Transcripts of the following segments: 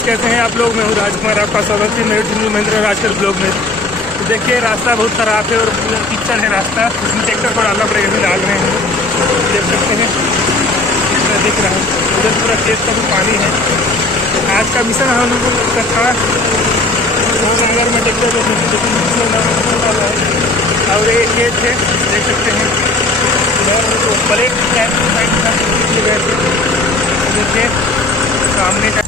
Guys, कैसे हैं आप लोग। मैं हूँ राजकुमार, आपका स्वागत है मेरे टीम महेंद्र राजकर ब्लॉग में। तो देखिए रास्ता बहुत खराब है और कीचड़ है रास्ता, इसमें ट्रैक्टर को डालना पड़ेगा, अभी डाल रहे हैं। देख सकते हैं कितना दिख रहा है, उधर पूरा खेत का भी पानी है। आज का मिशन हम लोगों का था अगर मैं ट्रैक्टर और ये खेत है देख सकते हैं उधर तो प्लेट साइड गए थे। देखिए सामने का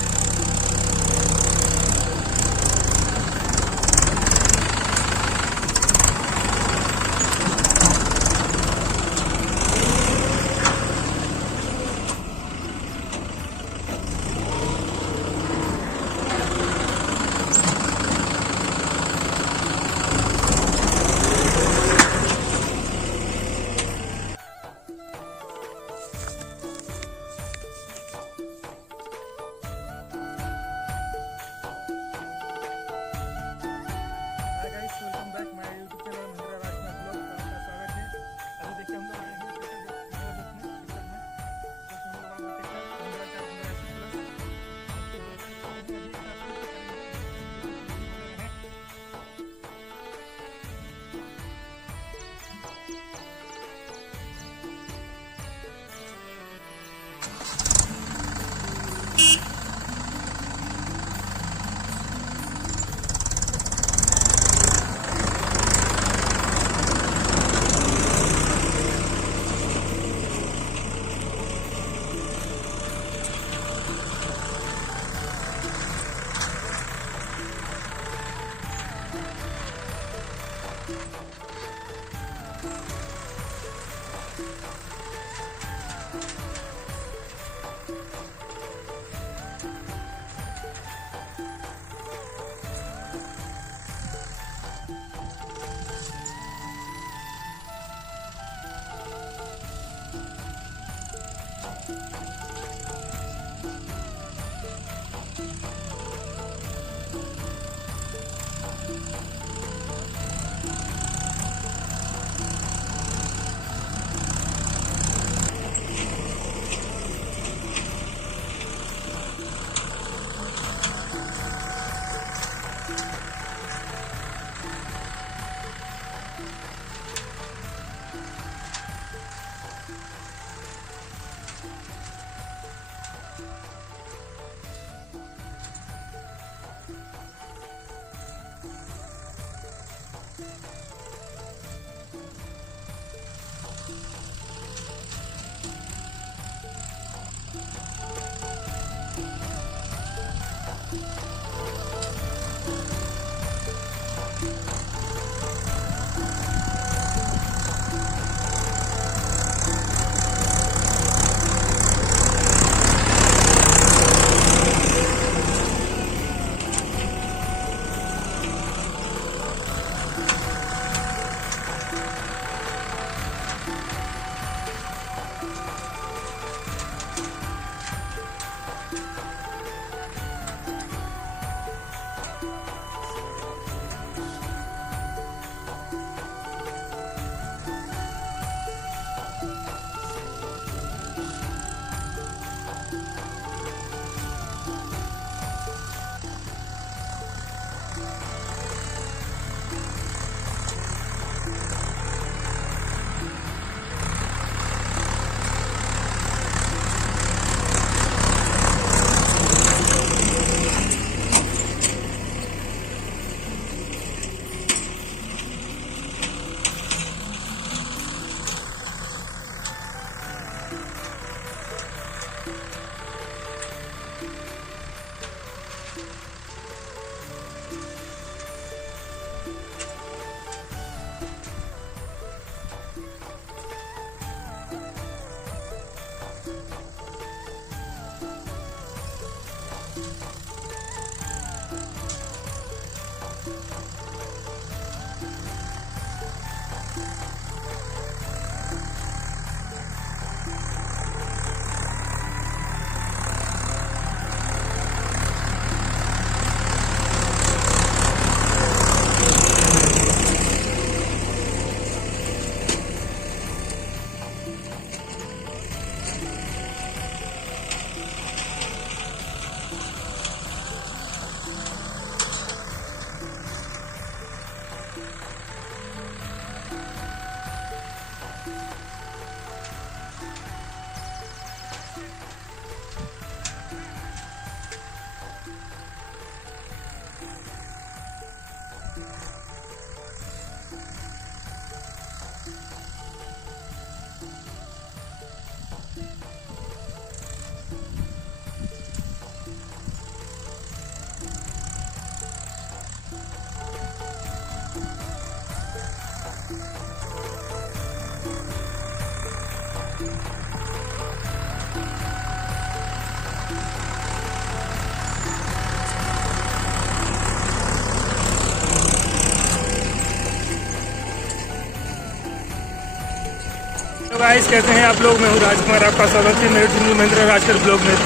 गाइस कैसे हैं आप लोग। मैं हूं राजकुमार, आपका स्वागत है मेरे टीम महिंद्रा राजकर ब्लॉग में।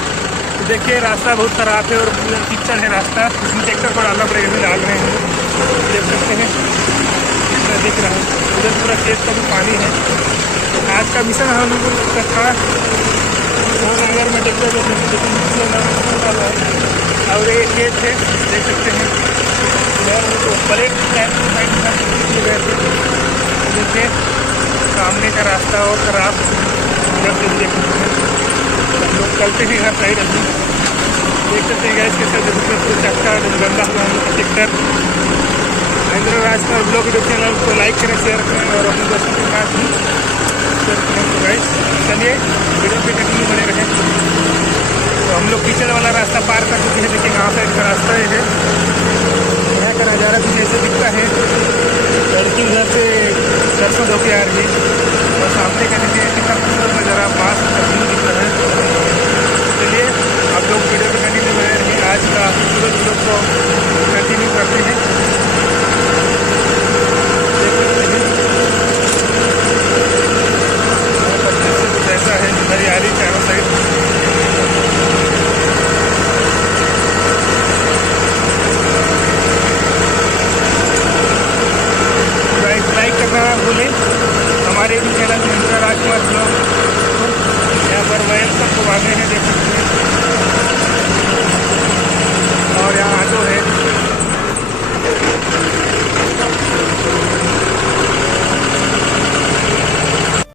तो देखिए रास्ता बहुत ख़राब है और कीचड़ है रास्ता, इसमें ट्रैक्टर को डालना पड़ेगा, अभी डाल रहे हैं। देख सकते हैं कितना दिख रहा है, उधर पूरा खेत का भी पानी है। आज का मिशन हम लोगों का था अगर मैं ट्रैक्टर और ये खेत है देख सकते हैं, ब्रेक गए थे। देखिए सामने का रास्ता और खराब जब देख सकते हैं, हम लोग चलते हैं हर साइड। अभी देख सकते हैं गैस कैसे चक्का गंदा हुआ हम लोग का tractor. Mahindra Rajkar blog YouTube channel को लाइक करें, शेयर करें और अपने दोस्तों के साथ भी शेयर करें। तो गाइस चलिए वीडियो पे कंटिन्यू बने रहें। तो हम लोग कीचड़ वाला रास्ता पार कर चुके हैं। देखिए कहाँ साइड का रास्ता है, यहाँ का नज़ारा कुछ ऐसे दिखता है। लड़की उधर से सरसों धो के आ रही है और सामने का देखिए कितना खूबसूरत नज़ारा, पास व्यू दिख रहा है। चलिए आप लोग वीडियो पे कंटिन्यू बने रहिए। आज का खूबसूरत लोग को